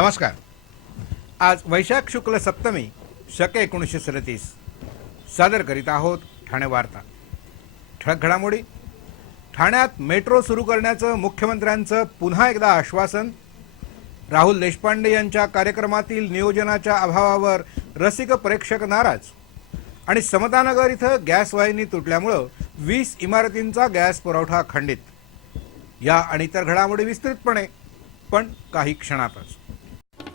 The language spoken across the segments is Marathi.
नमस्कार. आज वैशाख शुक्ल सप्तमी शके एकोणीसशे सदतीस. सादर करीत आहोत ठाणे वार्ता. ठळक घडामोडी. ठाण्यात मेट्रो सुरू करण्याचं मुख्यमंत्र्यांचं पुन्हा एकदा आश्वासन. राहुल देशपांडे यांच्या कार्यक्रमातील नियोजनाच्या अभावावर रसिक प्रेक्षक नाराज. आणि समतानगर इथं गॅस वाहिनी तुटल्यामुळं वीस इमारतींचा गॅस पुरवठा खंडित. या आणि इतर घडामोडी विस्तृतपणे पण काही क्षणातच.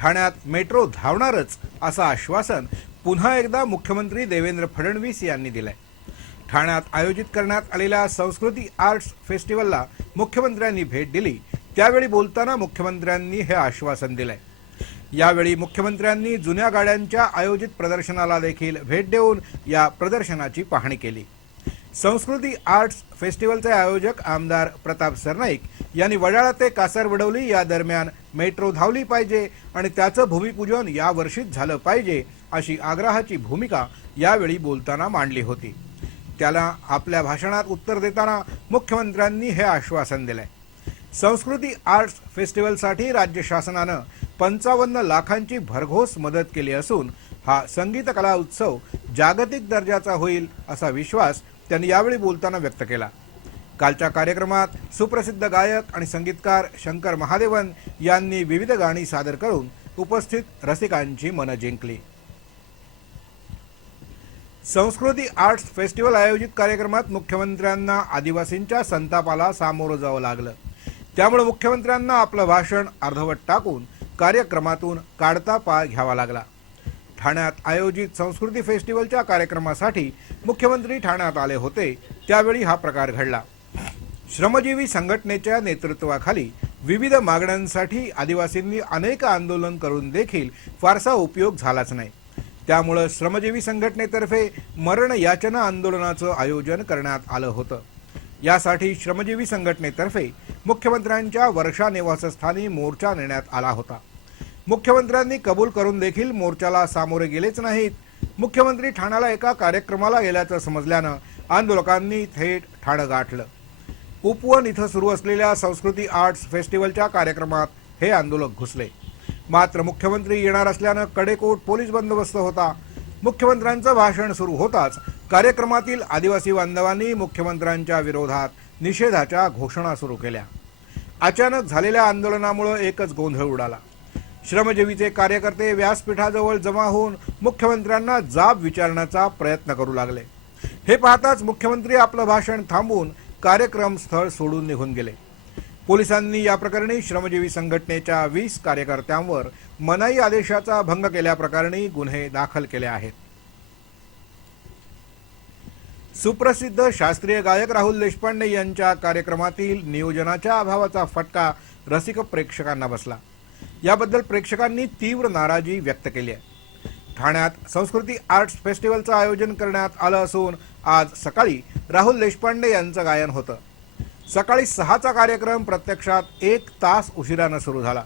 ठाण्यात मेट्रो धावणारच असं आश्वासन पुन्हा एकदा मुख्यमंत्री देवेंद्र फडणवीस यांनी दिलंय. ठाण्यात आयोजित करण्यात आलेल्या संस्कृती आर्ट्स फेस्टिवलला मुख्यमंत्र्यांनी भेट दिली. त्यावेळी बोलताना मुख्यमंत्र्यांनी हे आश्वासन दिलंय. यावेळी मुख्यमंत्र्यांनी जुन्या गाड्यांच्या आयोजित प्रदर्शनाला देखील भेट देऊन या प्रदर्शनाची पाहणी केली. संस्कृती आर्ट्स फेस्टिवलचे आयोजक आमदार प्रताप सरनाईक यांनी वडाळा ते कासारवडवली या दरम्यान मेट्रो धावली पाहिजे आणि त्याचं भूमिपूजन या वर्षीच झालं पाहिजे अशी आग्रहाची भूमिका यावेळी बोलताना मांडली होती. त्याला आपल्या भाषणात उत्तर देताना मुख्यमंत्र्यांनी हे आश्वासन दिलंय. संस्कृती आर्ट्स फेस्टिवलसाठी राज्य शासनानं पंचावन्न लाखांची भरघोस मदत केली असून हा संगीत कला उत्सव जागतिक दर्जाचा होईल असा विश्वास त्यांनी यावेळी बोलताना व्यक्त केला. कालच्या कार्यक्रमात सुप्रसिद्ध गायक आणि संगीतकार शंकर महादेवन यांनी विविध गाणी सादर करून उपस्थित रसिकांची मनं जिंकली. संस्कृती आर्ट्स फेस्टिवल आयोजित कार्यक्रमात मुख्यमंत्र्यांना आदिवासींच्या संतापाला सामोरं जावं लागलं. त्यामुळे मुख्यमंत्र्यांना आपलं भाषण अर्धवट टाकून कार्यक्रमातून काढता पाय घ्यावा लागला. ठाण्यात आयोजित संस्कृती फेस्टिवलच्या कार्यक्रमासाठी मुख्यमंत्री ठाण्यात आले होते. त्यावेळी हा प्रकार घडला. श्रमजीवी संघटनेच्या नेतृत्वाखाली विविध मागण्यांसाठी आदिवासींनी अनेक आंदोलन करून देखील फारसा उपयोग झालाच नाही. त्यामुळं श्रमजीवी संघटनेतर्फे मरण याचना आंदोलनाचं आयोजन करण्यात आलं होतं. यासाठी श्रमजीवी संघटनेतर्फे मुख्यमंत्र्यांच्या वर्षा निवासस्थानी मोर्चा नेण्यात आला होता. मुख्यमंत्र्यांनी कबूल करून देखील मोर्चाला सामोरे गेलेच नाहीत. मुख्यमंत्री ठाण्याला एका कार्यक्रमाला गेल्याचं समजल्यानं आंदोलकांनी थेट ठाणं गाठलं. उपवन इथं सुरू असलेल्या संस्कृती आर्ट्स फेस्टिवलच्या कार्यक्रमात हे आंदोलक घुसले. मात्र मुख्यमंत्री येणार असल्यानं कडेकोट पोलीस बंदोबस्त होता. मुख्यमंत्र्यांचं भाषण सुरू होताच कार्यक्रमातील आदिवासी बांधवांनी मुख्यमंत्र्यांच्या विरोधात निषेधाच्या घोषणा सुरू केल्या. अचानक झालेल्या आंदोलनामुळे एकच गोंधळ उडाला. श्रमजीवीचे कार्यकर्ते व्यासपीठाजवळ जमा होऊन मुख्यमंत्र्यांना जाब विचारण्याचा प्रयत्न करू लागले. हे पाहताच मुख्यमंत्री आपलं भाषण थांबवून कार्यक्रम स्थळ सोडून निघून गेले. पोलिसांनी या प्रकरणी श्रमजीवी संघटनेच्या वीस कार्यकर्त्यांवर मनाई आदेशाचा भंग केल्याप्रकरणी गुन्हे दाखल केले आहेत. सुप्रसिद्ध शास्त्रीय गायक राहुल देशपांडे यांच्या कार्यक्रमातील नियोजनाच्या अभावाचा फटका रसिक प्रेक्षकांना बसला. याबद्दल प्रेक्षकांनी तीव्र नाराजी व्यक्त केली आहे. ठाण्यात संस्कृती आर्ट्स फेस्टिवलचं आयोजन करण्यात आलं असून आज सकाळी राहुल देशपांडे यांचं गायन होतं. सकाळी सहाचा कार्यक्रम प्रत्यक्षात एक तास उशिरानं सुरू झाला.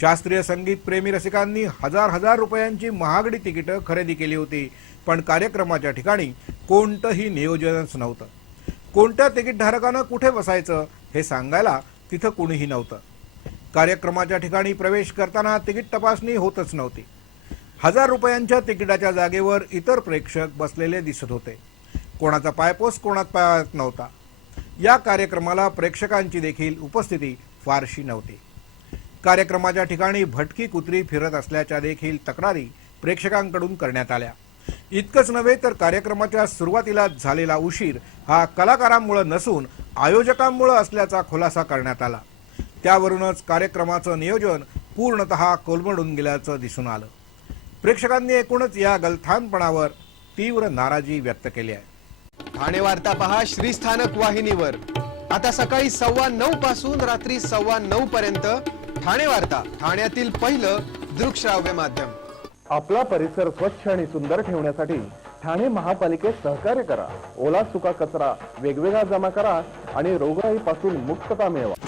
शास्त्रीय संगीत प्रेमी रसिकांनी हजार हजार रुपयांची महागडी तिकीटं खरेदी केली होती पण कार्यक्रमाच्या ठिकाणी कोणतंही नियोजनच नव्हतं. कोणत्या तिकीटधारकानं कुठे बसायचं हे सांगायला तिथं कुणीही नव्हतं. कार्यक्रमाच्या ठिकाणी प्रवेश करताना तिकीट तपासणी होतच नव्हती. हजार रुपयांच्या तिकिटाच्या जागेवर इतर प्रेक्षक बसलेले दिसत होते. कोणाचा पायपोस कोणात पायात नव्हता. या कार्यक्रमाला प्रेक्षकांची देखील उपस्थिती फारशी नव्हती. कार्यक्रमाच्या ठिकाणी भटकी कुत्री फिरत असल्याच्या देखील तक्रारी प्रेक्षकांकडून करण्यात आल्या. इतकंच नव्हे तर कार्यक्रमाच्या सुरुवातीला झालेला उशीर हा कलाकारांमुळे नसून आयोजकांमुळे असल्याचा खुलासा करण्यात आला. त्यावरूनच कार्यक्रमाचं नियोजन पूर्णतः कोलमडून गेल्याचं दिसून आलं. प्रेक्षकांनी एकूणच या गलथानपणावर तीव्र नाराजी व्यक्त केली आहे. ठाणे वार्ता पहा श्रीस्थानक वाहिनीवर. आता सकाळी सव्वा नऊ पासून रात्री सव्वा नऊ पर्यंत ठाणे वार्ता ठाण्यातील पहिलं दृकश्राव्य माध्यम. आपला परिसर स्वच्छ आणि सुंदर ठेवण्यासाठी ठाणे महापालिकेत सहकार्य करा. ओला सुका कचरा वेगवेगळा जमा करा आणि रोगराईपासून मुक्तता मिळवा.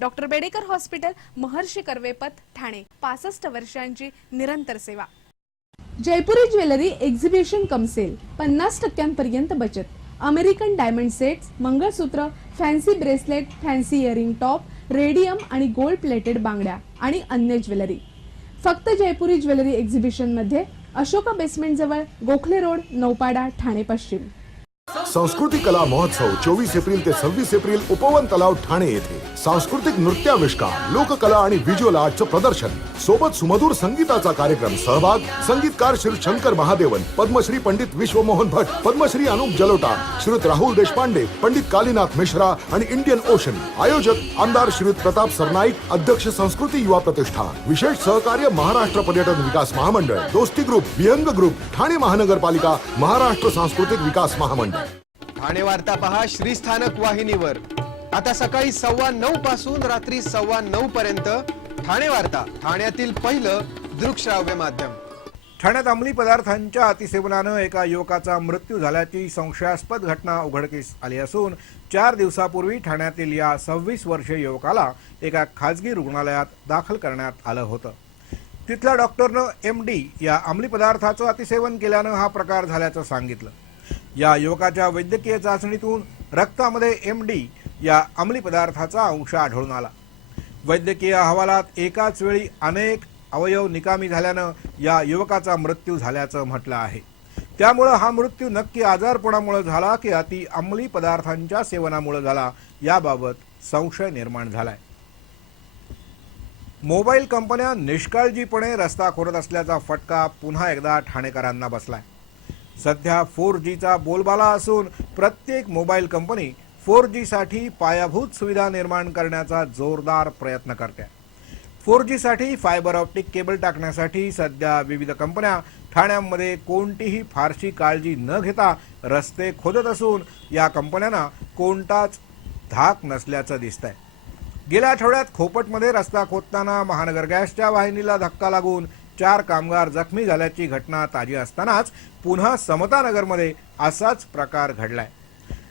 डॉक्टर बेडेकर हॉस्पिटल महर्षी कर्वेपत ठाणे. पासष्ट वर्षांची निरंतर सेवा. Jaipuri jewellery exhibition cum sale पन्नास टक्क्यांपर्यंत बचत. American diamond sets mangalsutra fancy bracelet fancy earring top radium आणि गोल्ड प्लेटेड बांगड्या आणि अन्य ज्वेलरी. फक्त जयपुरी ज्वेलरी एक्झिबिशनमध्ये अशोका बेसमेंटजवळ गोखले रोड नौपाडा ठाणे पश्चिम. सांस्कृतिक कला महोत्सव चोवीस एप्रिल ते सव्वीस एप्रिल उपवन तलाव ठाणे येथे. सांस्कृतिक नृत्याविष्कार लोककला आणि व्हिज्युअल आर्टचं प्रदर्शन. सोबत सुमधुर संगीताचा कार्यक्रम सहभाग संगीतकार श्री शंकर महादेवन पद्मश्री पंडित विश्वमोहन भट पद्मश्री अनुप जलोटा श्रीयुत राहुल देशपांडे पंडित कालीनाथ मिश्रा आणि इंडियन ओशन. आयोजक आमदार श्रीयुत प्रताप सरनाईक अध्यक्ष संस्कृती युवा प्रतिष्ठान. विशेष सहकार्य महाराष्ट्र पर्यटन विकास महामंडळ. दोस्ती ग्रुप विहंग ग्रुप ठाणे महानगरपालिका महाराष्ट्र सांस्कृतिक विकास महामंडळ. ठाणे वार्ता पहा श्रीस्थानक वाहिनीवर. आता सकाळी सव्वा नऊ पासून रात्री सव्वा नऊ पर्यंत ठाणे वार्ता ठाण्यातील पहिलं दृकश्राव्य माध्यम. ठाण्यात अंमली पदार्थांच्या अतिसेवनानं एका युवकाचा मृत्यू झाल्याची संशयास्पद घटना उघडकीस आली असून चार दिवसापूर्वी ठाण्यातील या सव्वीस वर्षीय युवकाला एका खाजगी रुग्णालयात दाखल करण्यात आलं होतं. तिथल्या डॉक्टरनं एम डी या अंमली पदार्थाचं अतिसेवन केल्यानं हा प्रकार झाल्याचं सांगितलं. या युवकाच्या वैद्यकीय चाचणीतून रक्तामध्ये एम डी या अंमली पदार्थाचा अंश आढळून आला. वैद्यकीय अहवालात एकाच वेळी अनेक अवयव निकामी झाल्यानं या युवकाचा मृत्यू झाल्याचं म्हटलं आहे. त्यामुळं हा मृत्यू नक्की आजारपणामुळे झाला की अति अंमली पदार्थांच्या सेवनामुळे झाला याबाबत संशय निर्माण झालाय. मोबाईल कंपन्या निष्काळजीपणे रस्ता खोरत असल्याचा फटका पुन्हा एकदा ठाणेकरांना बसलाय. सध्या फोर जीचा बोलबाला असून प्रत्येक मोबाईल कंपनी फोर जीसाठी पायाभूत सुविधा निर्माण करण्याचा जोरदार प्रयत्न करते. फोर जीसाठी फायबर ऑप्टिक केबल टाकण्यासाठी सध्या विविध कंपन्या ठाण्यामध्ये कोणतीही फारशी काळजी न घेता रस्ते खोदत असून या कंपन्यांना कोणताच धाक नसल्याचं दिसतंय. गेल्या आठवड्यात खोपटमध्ये रस्ता खोदताना महानगर गॅसच्या वाहिनीला धक्का लागून चार कामगार जखमी झाल्याची घटना ताजी असतानाच पुन्हा समतानगरमध्ये असाच प्रकार घडलाय.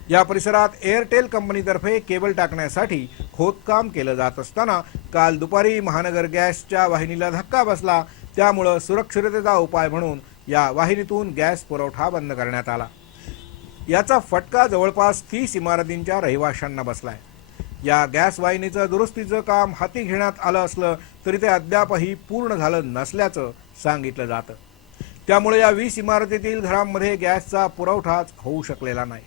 या परिसरात एअरटेल कंपनीतर्फे केबल टाकण्यासाठी खोदकाम केलं जात असताना काल दुपारी महानगर गॅसच्या वाहिनीला धक्का बसला. त्यामुळं सुरक्षिततेचा उपाय म्हणून या वाहिनीतून गॅस पुरवठा बंद करण्यात आला. याचा फटका जवळपास तीस इमारतींच्या रहिवाशांना बसलाय. या गॅस वाहिनीचं दुरुस्तीचं काम हाती घेण्यात आलं असलं तरी ते अद्यापही पूर्ण झालं नसल्याचं सांगितलं जातं. त्यामुळे या वीस इमारतीतील घरांमध्ये गॅसचा पुरवठाच होऊ शकलेला नाही.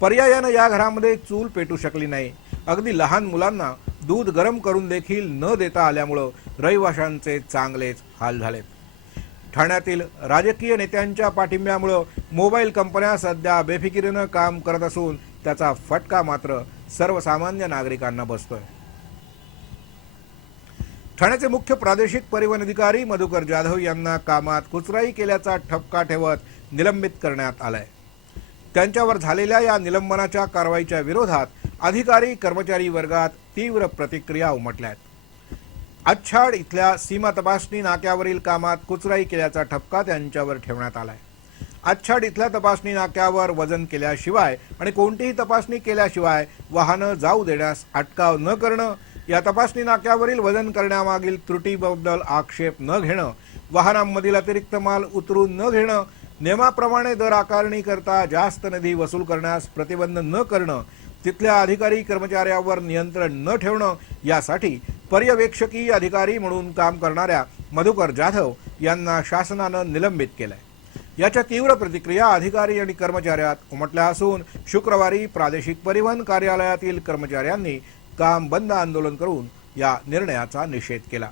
पर्यायानं या घरामध्ये चूल पेटू शकली नाही. अगदी लहान मुलांना दूध गरम करून देखील न देता आल्यामुळं रहिवाशांचे चांगलेच हाल झालेत. ठाण्यातील राजकीय नेत्यांच्या पाठिंब्यामुळं मोबाईल कंपन्या सध्या बेफिकिरीनं काम करत असून त्याचा फटका मात्र सर्वसामान्य नागरिकांना बसतोय. ठाण्याचे मुख्य प्रादेशिक परिवहन अधिकारी मधुकर जाधव यांना कामात कुचराई केल्याचा ठपका ठेवत निलंबित करण्यात आलाय. त्यांच्यावर झालेल्या या निलंबनाच्या कारवाईच्या विरोधात अधिकारी कर्मचारी वर्गात तीव्र प्रतिक्रिया उमटल्या आहेत अच्छाड इथल्या सीमा तपासणी नाक्यावरील कामात कुचराई केल्याचा ठपका त्यांच्यावर ठेवण्यात आलाय. अच्छाड इथल्या तपासणी नाक्यावर वजन केल्याशिवाय आणि कोणतीही तपासणी केल्याशिवाय वाहनं जाऊ देण्यास अटकाव न करणं या तपासणी नाक्यावरील वजन करण्यामागील त्रुटीबद्दल आक्षेप न घेणं वाहनांमधील अतिरिक्त माल उतरून न घेणं नियमाप्रमाणे दर आकारणी करता जास्त निधी वसूल करण्यास प्रतिबंध न करणं तिथल्या अधिकारी कर्मचाऱ्यावर नियंत्रण न ठेवणं यासाठी पर्यवेक्षकीय अधिकारी म्हणून काम करणाऱ्या मधुकर जाधव यांना शासनानं निलंबित केलंय. याच्या तीव्र प्रतिक्रिया अधिकारी आणि कर्मचाऱ्यात उमटल्या असून शुक्रवारी प्रादेशिक परिवहन कार्यालयातील कर्मचाऱ्यांनी काम बंद आंदोलन करून या निर्णयाचा निषेध केला.